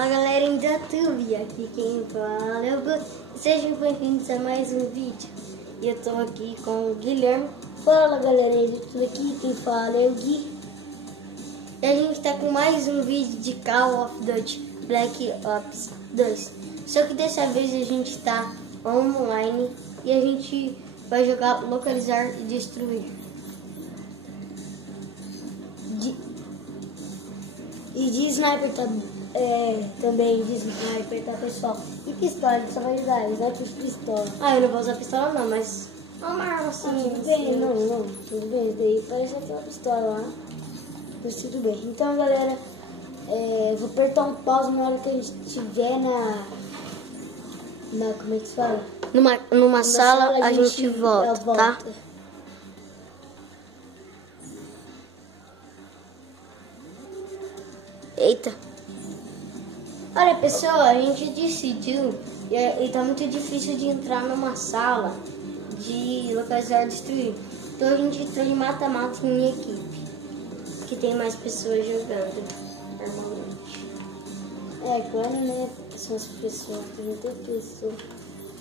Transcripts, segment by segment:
Fala galera do YouTube, aqui quem fala é o Gu. Sejam bem-vindos a mais um vídeo. E eu tô aqui com o Guilherme. Fala galera do YouTube, aqui quem fala é o Gui. E a gente tá com mais um vídeo de Call of Duty Black Ops 2. Só que dessa vez a gente tá online e a gente vai jogar localizar e destruir. E de sniper também de sniper, tá pessoal? E pistola, a gente só vai usar sniper de pistola. Ah, eu não vou usar pistola não, mas uma arma assim. Tudo bem, não, tudo bem, daí parece aquela pistola lá. Mas tudo bem. Então galera, vou apertar um pause na hora que a gente estiver na como é que se fala? Numa sala a gente volta, tá? Eita. Olha pessoal, a gente decidiu e tá muito difícil de entrar numa sala de localizar e destruir. Então a gente entrou em mata-mata em equipe, que tem mais pessoas jogando normalmente. Claro, né? São as pessoas, tem muita pessoa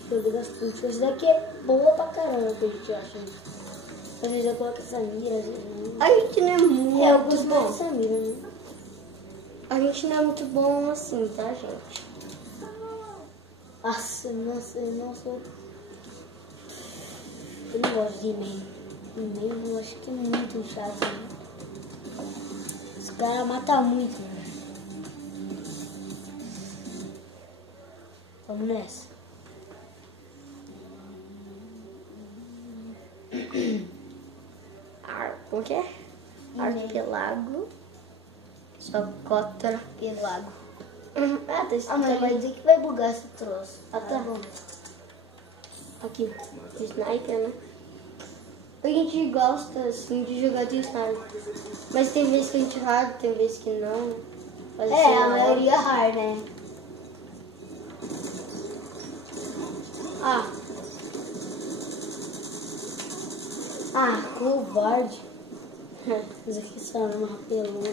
jogando as pontas. Isso daqui é boa pra caramba que a gente acha. Às vezes eu coloco essa mira, às vezes não. A gente não é muito bom. Essa mira, né? A gente não é muito bom assim, tá, gente? Nossa. Eu não gosto de e-mail. E-mail eu acho que é muito chato, né? Os caras matam muito, né? Vamos nessa. Como que é? Arquipelago. Socotra Pelago. Mas vai dizer que vai bugar esse troço. Tá bom. Aqui, de sniper, né? A gente gosta assim de jogar de sniper. Mas tem vezes que a gente hard, tem vezes que não. A maioria hard, né? Covarde. Isso aqui só uma rapelona.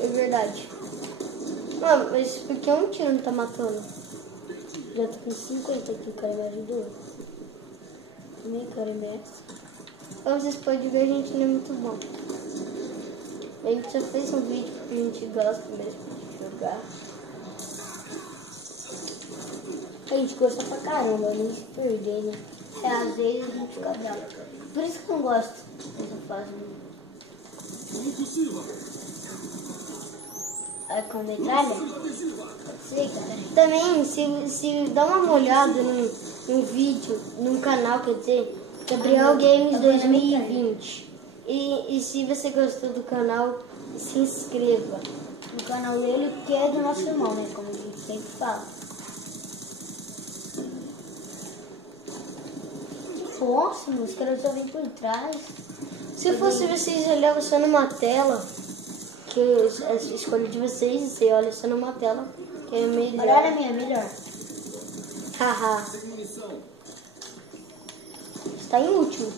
É verdade. Mas por que um tiro não tá matando? Já tô com 50 aqui, o cara me ajudou. Também cara imenso. Como vocês podem ver, a gente não é muito bom. A gente só fez um vídeo porque a gente gosta mesmo de jogar. A gente gosta pra caramba, nem se perder, né? Às vezes a gente fica bravo. Por isso que eu não gosto dessa fase. Com metralha? Sei, cara. Também, se dá uma olhada no vídeo, no canal, quer dizer, Gabriel Games 2020. E se você gostou do canal, se inscreva no canal dele, que é do nosso irmão, né? Como a gente sempre fala. Nossa, os caras só vêm por trás. Se fosse vocês olhavam só numa tela, que a escolha de vocês, e você olha só numa tela, que é melhor. Olha a minha, melhor. Haha. Está em último.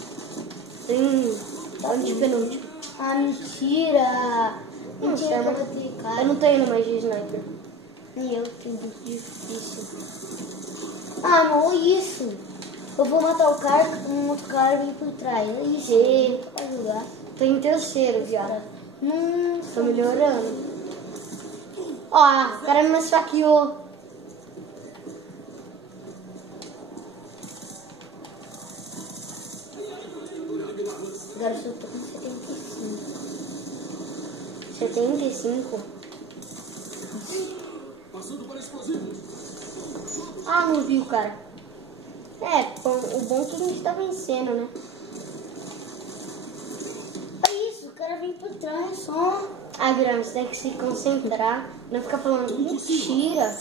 Tá de penúltimo. Mentira. Mentira, eu não tô indo mais de sniper. Nem eu, que é muito difícil. Não, isso. Eu vou matar o cara, um outro cara vem por trás. É isso. Pode jogar. Tô em terceiro, viado. Tô melhorando. O cara me esfaqueou. Agora eu tô com 75. 75? Não vi o cara. O bom é que a gente tá vencendo, né? É isso, o cara vem por trás só. Guilherme, você tem que se concentrar, não ficar falando mentira.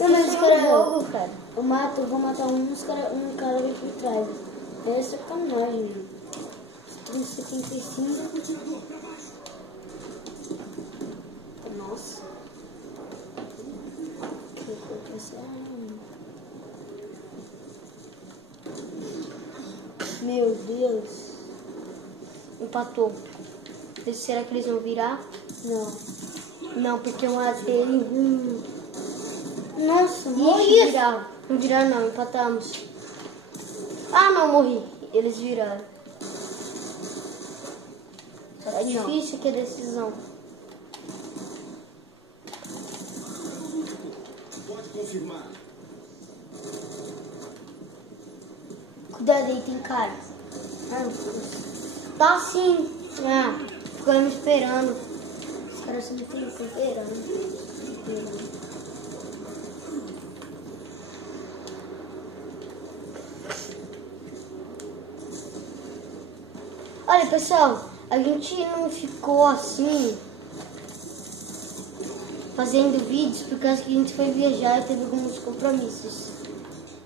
Mas o cara é jogo, cara. Eu vou matar um cara vem por trás. É sacanagem, meu. 75. Nossa. Meu Deus. Empatou. Será que eles vão virar? Não. Não, porque eu matei. Nossa, morri. Não viraram não, empatamos. Ah, não, morri. Eles viraram. É difícil que a decisão. Pode confirmar. Cuidado aí, tem cara. Tá sim. Ah, ficou me esperando. Os caras só me esperando. Olha, pessoal, a gente não ficou assim fazendo vídeos por causa que a gente foi viajar e teve alguns compromissos.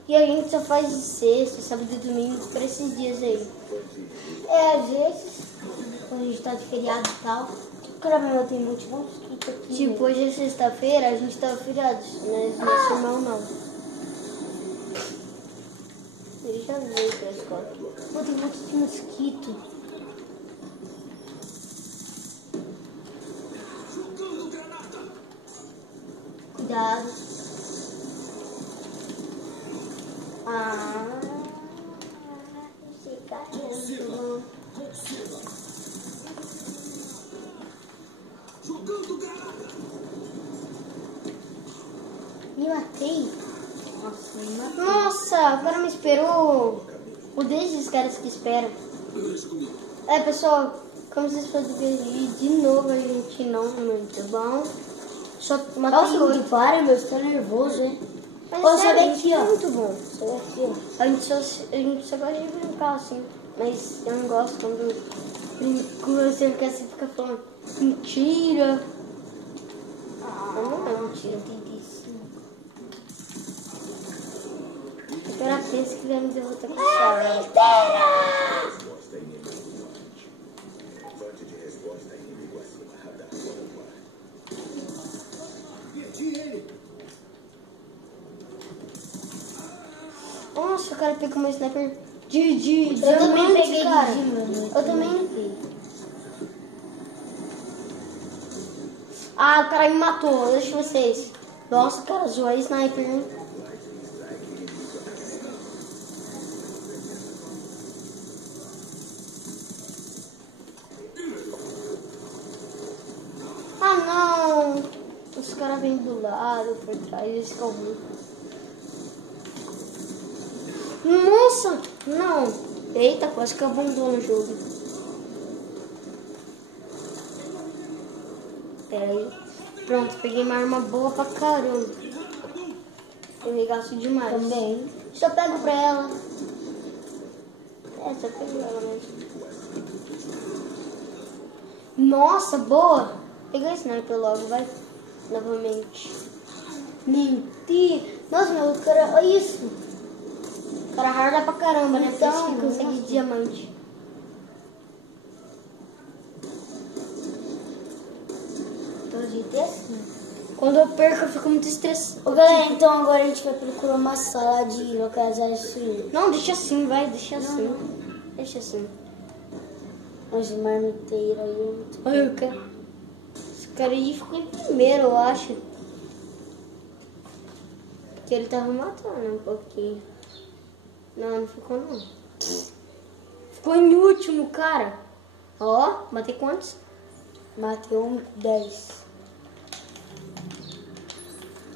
E a gente só faz de sexta, sábado e domingo por esses dias aí. Às vezes, quando a gente tá de feriado e tal. Caramba, tem muito mosquito aqui. Tipo, hoje é sexta-feira, a gente tá feriado, mas nosso irmão não. Ele já veio pra escola. Pô, tem um monte de mosquito. Cuidado. Esse cara é muito bom. Me matei. Nossa, agora me esperou. O desses caras que esperam. Pessoal, como vocês podem ver de novo, a gente não é muito bom. Só matei oito. Para, meu, você tá nervoso, hein? Mas Ó, sério, sobe aqui, ó. é muito bom. Sobe aqui, ó. A gente só gosta de brincar assim. Mas eu não gosto quando você fica assim, fica falando mentira. Não é mentira. 85. Agora pensa que vai me derrotar com a Mentira! Nossa, o cara pegou uma sniper de Eu também diamante, peguei cara. de diamante. Eu também peguei. Ah, o cara me matou. Deixa vocês. Nossa, o cara zoou a sniper, hein? Ah, não. Os caras vêm do lado, por trás, esse que é o ruim. Nossa, não. Eita, quase que abandono o jogo. Pera aí. Pronto, peguei uma arma boa pra caramba. Eu regaço demais. Também. Só pego pra ela. Só pego ela mesmo. Nossa, boa. Peguei esse sniper logo, vai. Novamente. Mentira. Nossa, meu, o cara, olha isso. O cara harda pra caramba, né? Por isso que consegue diamante. Todo jeito é assim. Quando eu perco, eu fico muito estressado. Ô, galera, então agora a gente vai procurar uma sala de localizar isso. Não, deixa assim, vai. Deixa assim. Deixa assim. Mas uma marmiteira aí é muito... Olha o cara. Esse cara aí ficou em primeiro, eu acho. Porque ele tava matando um pouquinho. Não, não ficou não. Ficou em último, cara. Ó, matei quantos? Matei 10.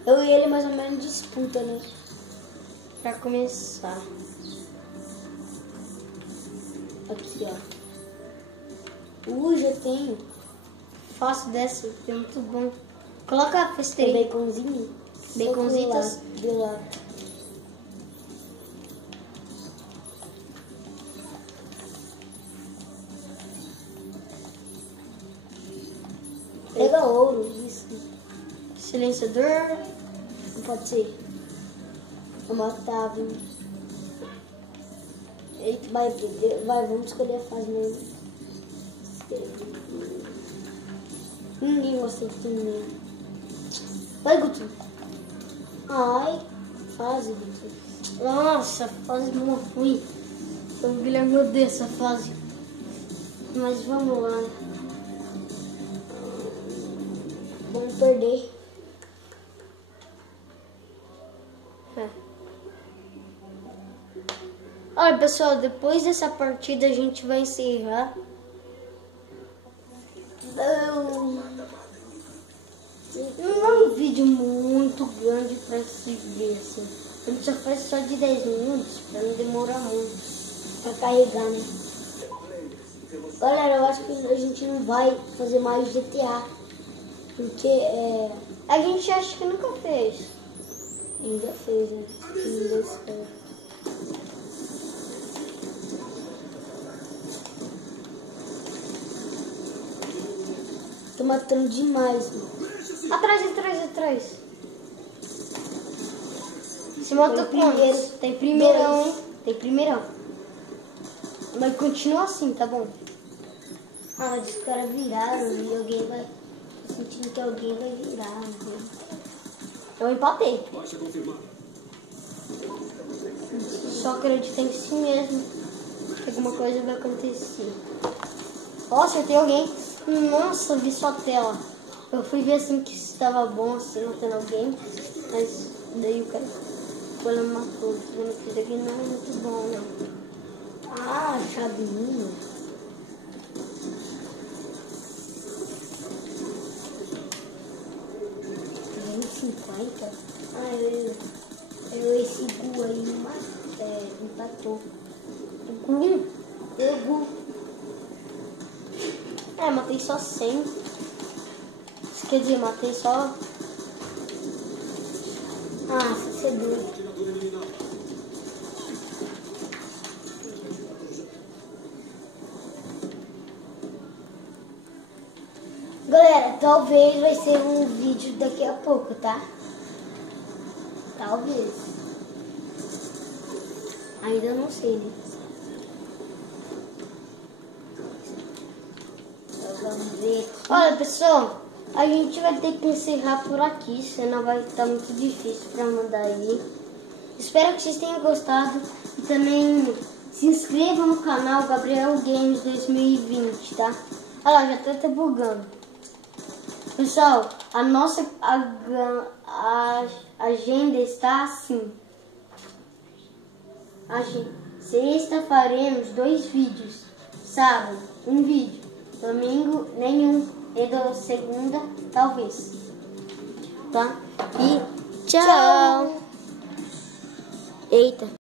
Eu e ele mais ou menos disputa, né? Pra começar. Aqui, ó. Já tenho. Faço dessa, é muito bom. Coloca a Tem festeira. baconzinho. Baconzitas. De lá. Pega ouro, isso. Silenciador. Não pode ser. Eu matava. Eita. Vai, vamos escolher a fase mesmo. Ninguém gosta de turno. Vai, Guto. Ai, fase, Guto. Nossa, fase muito ruim. O Guilherme odeia essa fase. Mas vamos lá. Vamos perder. Olha, pessoal, depois dessa partida a gente vai encerrar. Não é um vídeo muito grande pra se ver, assim. A gente só faz só de 10 minutos pra não demorar muito Pra carregar, né? Galera, eu acho que a gente não vai fazer mais GTA. Porque a gente acha que nunca fez. ainda fez, né? Não deu certo. Tô matando demais, mano. Atrás. Se matou primeiro. quantos? Tem primeirão, Dois. hein? Tem primeirão. Mas continua assim, tá bom? Ah, mas os caras viraram e alguém vai... Tô sentindo que alguém vai virar. Eu empatei. Baixa confirmada. Só acredita em si mesmo. Que alguma coisa vai acontecer. Nossa, tem alguém. Nossa, vi sua tela. Eu fui ver assim que estava bom, assim, não tendo alguém. Mas daí o cara foi lá e matou. Vendo que isso aqui não é muito bom, não. Ah, chavinho. Ah, eu esse Gu aí, mas empatou. Gu. Matei só 100. Isso quer dizer, matei só... Ah, você é doido. Atirador eliminado. Galera, talvez vai ser um vídeo daqui a pouco, tá? Talvez. Ainda não sei, né? Vamos ver aqui. Olha, pessoal, a gente vai ter que encerrar por aqui, senão vai estar muito difícil para mandar aí. Espero que vocês tenham gostado e também se inscrevam no canal Gabriel Games 2020, tá? Olha lá, já tá até bugando. Pessoal, a nossa agenda está assim. Sexta faremos 2 vídeos. Sábado, 1 vídeo. Domingo, nenhum. E do segunda, talvez. Tá? E tchau. Eita.